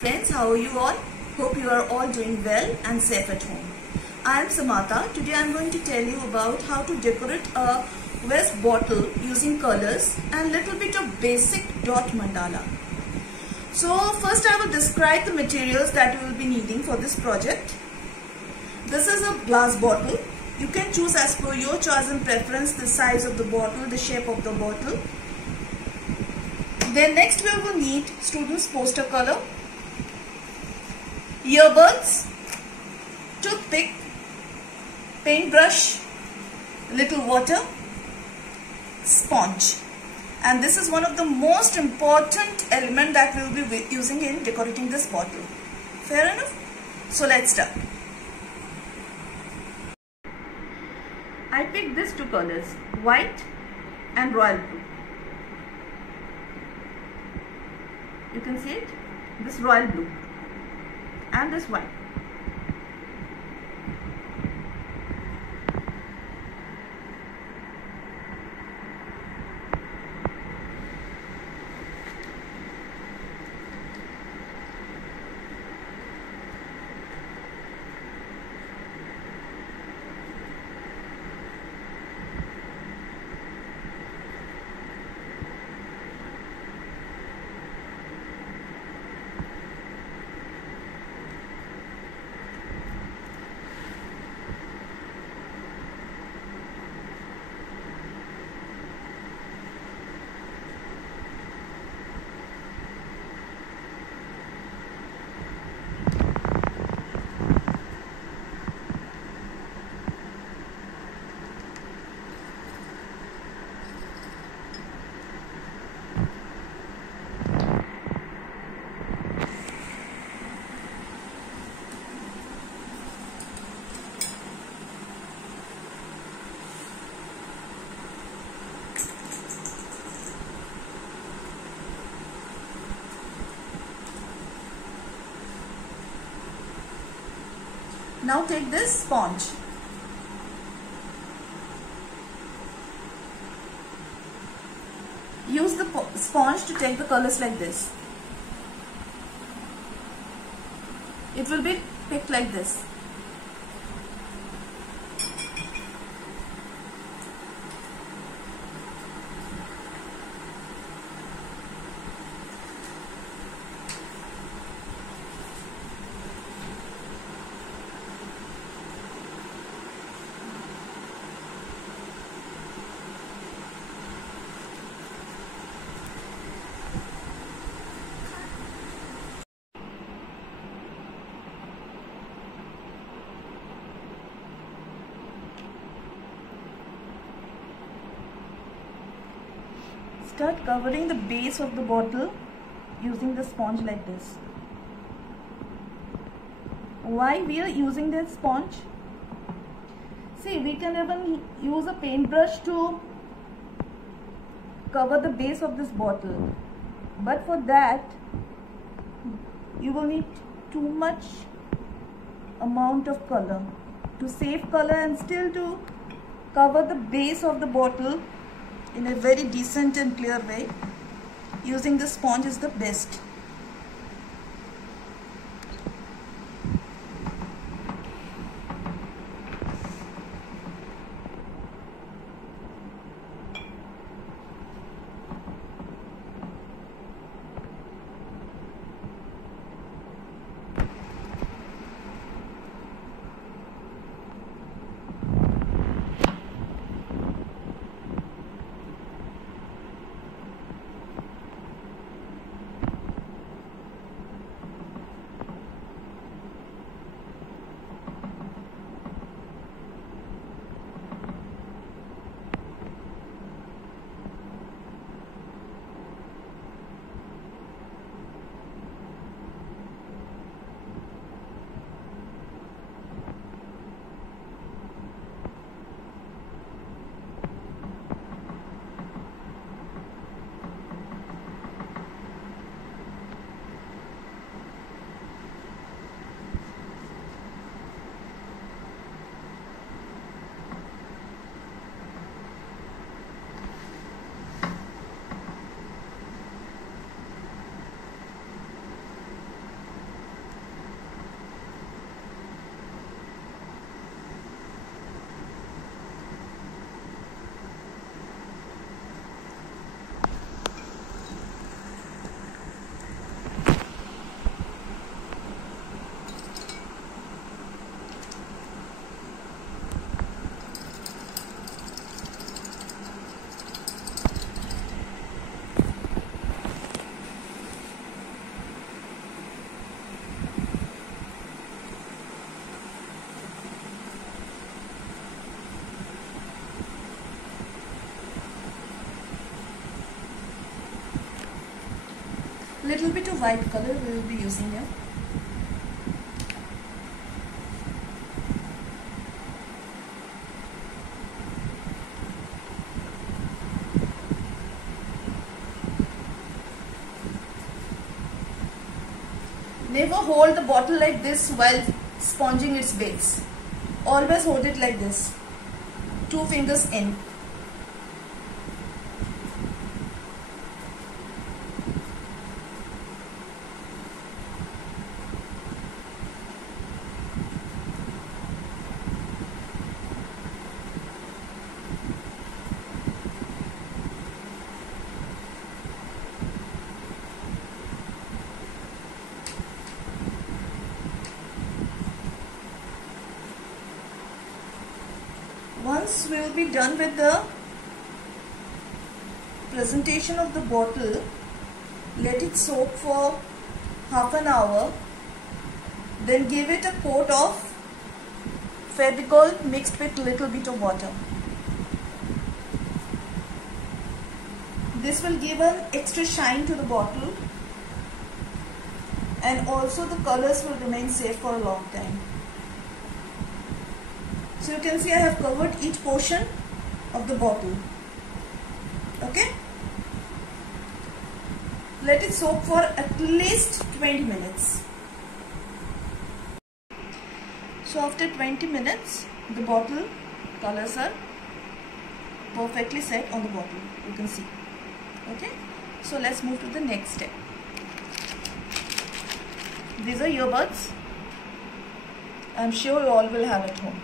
Friends, how are you all? Hope you are all doing well and safe at home. I am Samatha. Today I am going to tell you about how to decorate a vase bottle using colors and little bit of basic dot mandala. So first I will describe the materials that we will be needing for this project. This is a glass bottle. You can choose as per your choice and preference the size of the bottle, the shape of the bottle. Then next we will need students' poster color, earbuds, toothpick, paintbrush, little water, sponge. And this is one of the most important element that we will be using in decorating this bottle. Fair enough? So let's start. I picked these two colors, white and royal blue. You can see it, this royal blue and this white. Now take this sponge. Use the sponge to take the colors like this. It will be picked like this. Start covering the base of the bottle using the sponge like this. Why we are using this sponge? See, we can even use a paintbrush to cover the base of this bottle, but for that you will need too much amount of color. To save color and still to cover the base of the bottle in a very decent and clear way, using the sponge is the best. little bit of white color we will be using here. Never hold the bottle like this while sponging its base. Always hold it like this. 2 fingers in. Once we will be done with the presentation of the bottle, let it soak for half an hour. Then give it a coat of Fevicol mixed with little bit of water. This will give an extra shine to the bottle, and also the colors will remain safe for a long time. So you can see I have covered each portion of the bottle. Okay? Let it soak for at least 20 minutes. So after 20 minutes, the bottle colors are perfectly set on the bottle. You can see. Okay? So let's move to the next step. These are earbuds. I'm sure you all will have at home.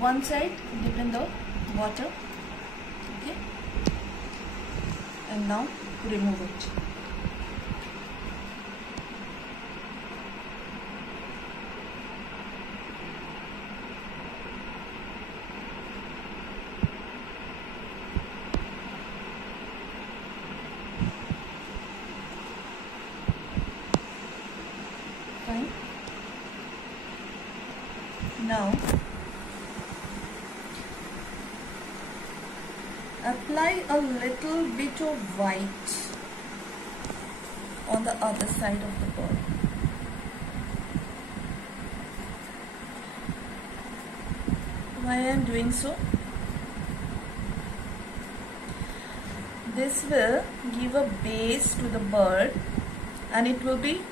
One side dip in the water, okay, and now remove it. Fine. Now apply a little bit of white on the other side of the ball. Why I am doing so? This will give a base to the bird and it will be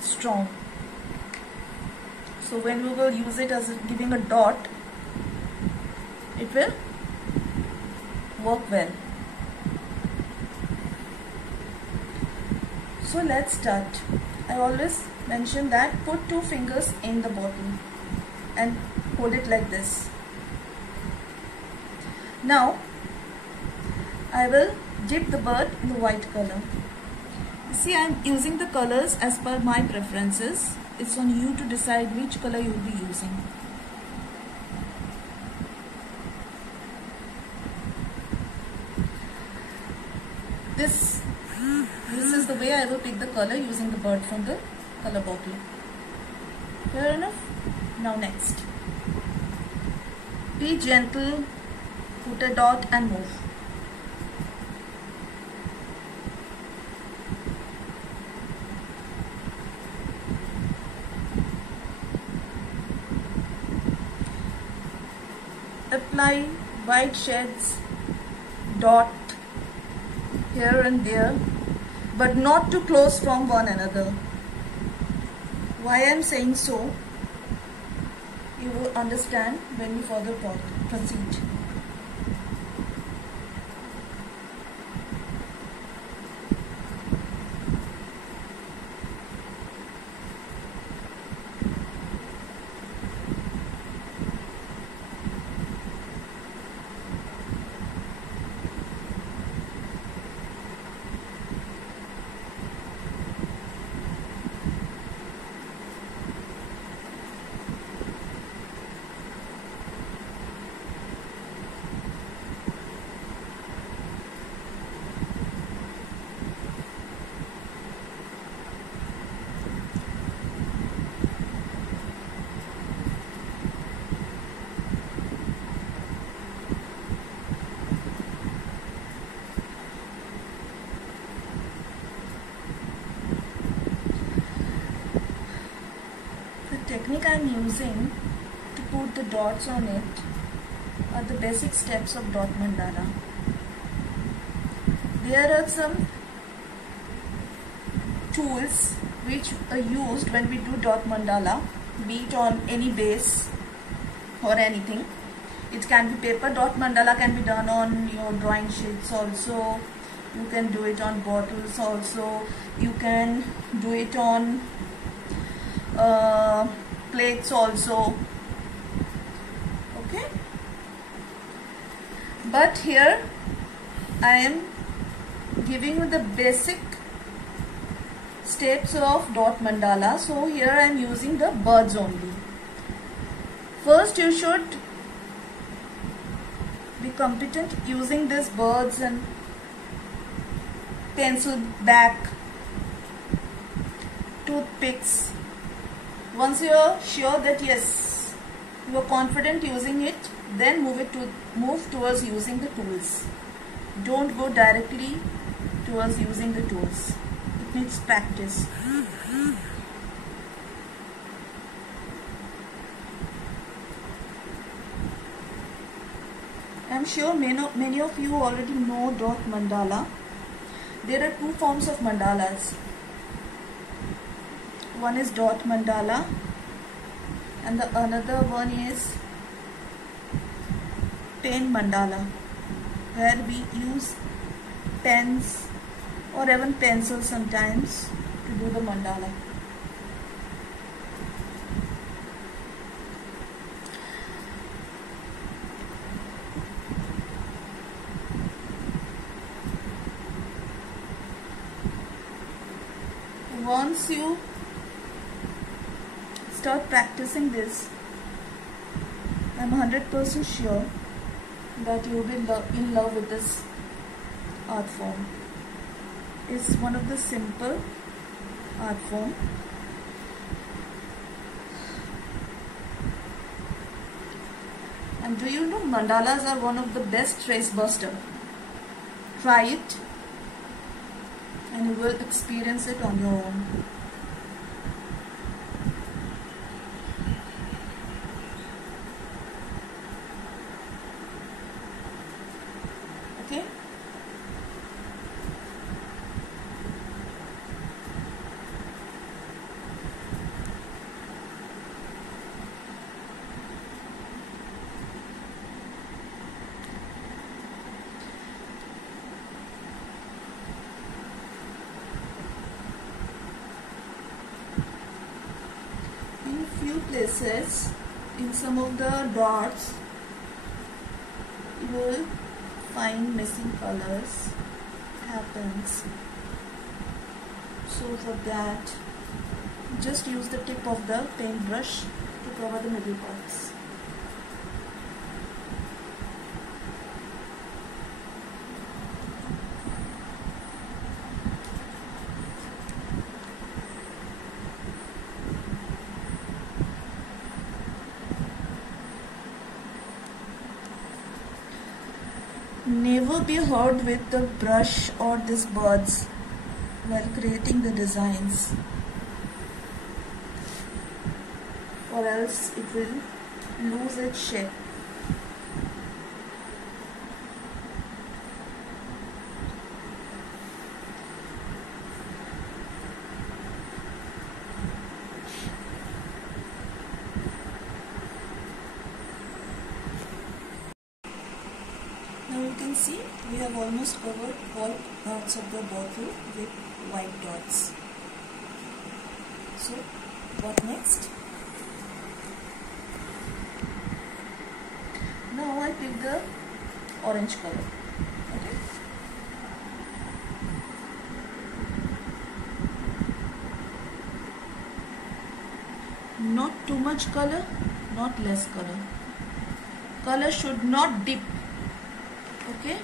strong. So when we will use it as giving a dot, it will work well. So let's start. I always mention that put 2 fingers in the bottle and hold it like this. Now I will dip the bird in the white color. See, I am using the colors as per my preferences. It's on you to decide which color you will be using. This is the way I will pick the color using the bird from the color bottle. Fair enough? Now next. Be gentle, put a dot and move. Apply white shades, dot here and there, but not too close from one another. Why I am saying so, you will understand when we further proceed. I am using to put the dots on it are the basic steps of dot mandala. There are some tools which are used when we do dot mandala, be it on any base or anything. It can be paper. Dot mandala can be done on your drawing sheets also. You can do it on bottles also. You can do it on plates also. Okay. But here I am giving you the basic steps of dot mandala. So here I am using the birds only. First you should be competent using these birds and pencil back, toothpicks. Once you are sure that yes, you are confident using it, then move towards using the tools. Don't go directly towards using the tools. It needs practice. I am sure many of you already know dot mandala. There are two forms of mandalas. One is dot mandala and the another one is pen mandala, where we use pens or even pencils sometimes to do the mandala. Once you start practicing this, I am 100% sure that you will be in love with this art form. It's one of the simple art form. And do you know mandalas are one of the best stress buster? Try it and you will experience it on your own. Okay? In few places, in some of the dots, you will find missing colors. Happens. So for that, just use the tip of the paintbrush to cover the middle parts. Never be hurt with the brush or these birds while creating the designs, or else it will lose its shape. Now you can see we have almost covered all parts of the bottle with white dots. So what next? Now I pick the orange color. Okay. Not too much color, not less color. Color should not dip. Okay.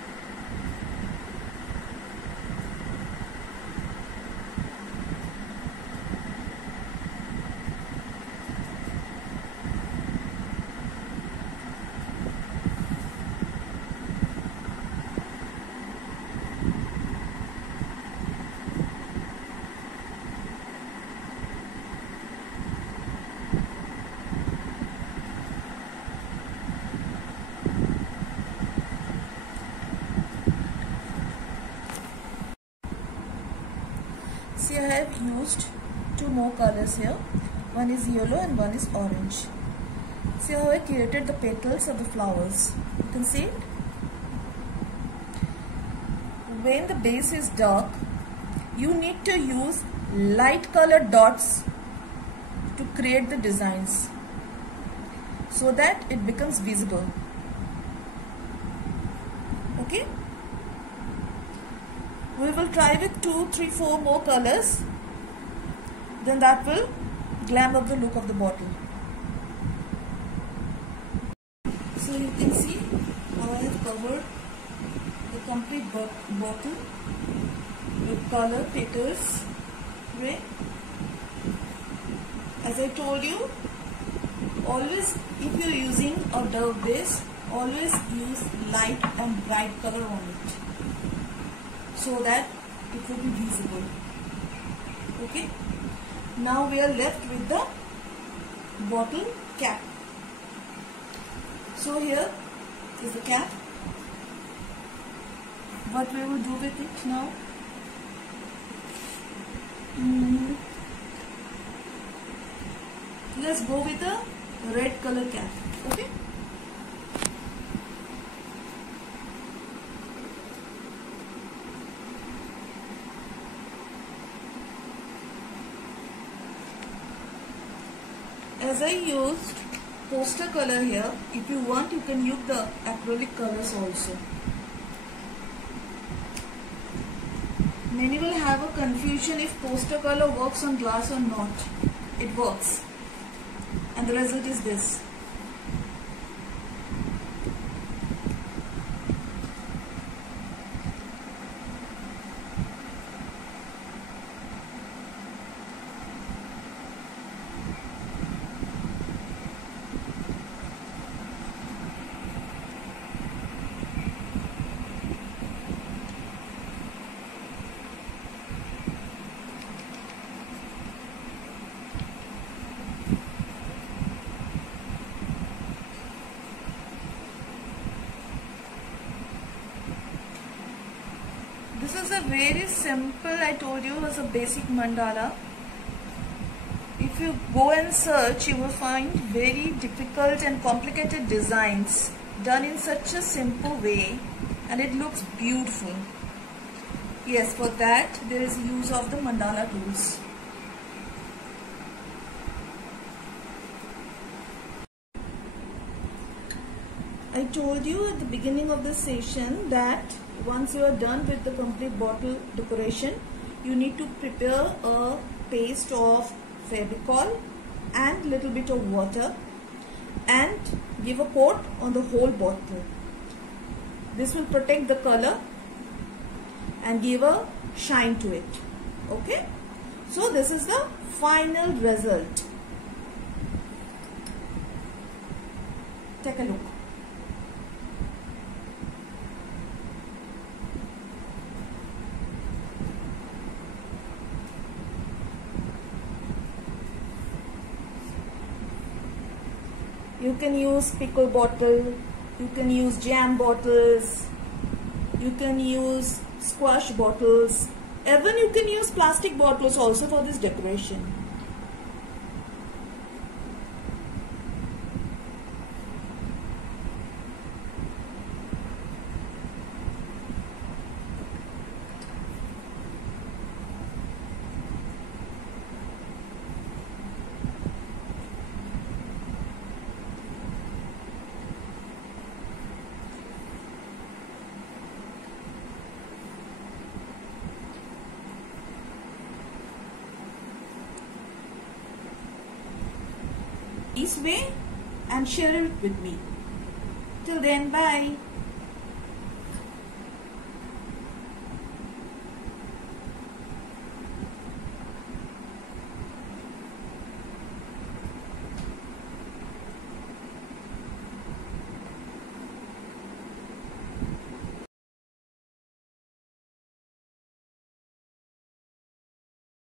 used two more colors here. One is yellow and one is orange. See how I created the petals of the flowers. You can see it. When the base is dark, you need to use light colored dots to create the designs so that it becomes visible. Okay? We will try with 2, 3, 4 more colors. Then that will glam up the look of the bottle. So you can see how I have covered the complete bottle with color petals gray. As I told you, always if you are using a Dove base, always use light and bright color on it so that it will be visible. Okay. Now we are left with the bottle cap. So here is the cap. What we will do with it now? Let's go with a red color cap. Okay. As I used poster color here, if you want you can use the acrylic colors also. Many will have a confusion if poster color works on glass or not. It works. And the result is this. This is a very simple, I told you, was a basic mandala. If you go and search, you will find very difficult and complicated designs done in such a simple way, and it looks beautiful. Yes, for that there is use of the mandala tools. I told you at the beginning of the session that once you are done with the complete bottle decoration, you need to prepare a paste of Fevicol and little bit of water and give a coat on the whole bottle. This will protect the color and give a shine to it. Okay? So this is the final result. Take a look. You can use pickle bottle, you can use jam bottles, you can use squash bottles, even you can use plastic bottles also for this decoration. This way and share it with me. Till then, bye.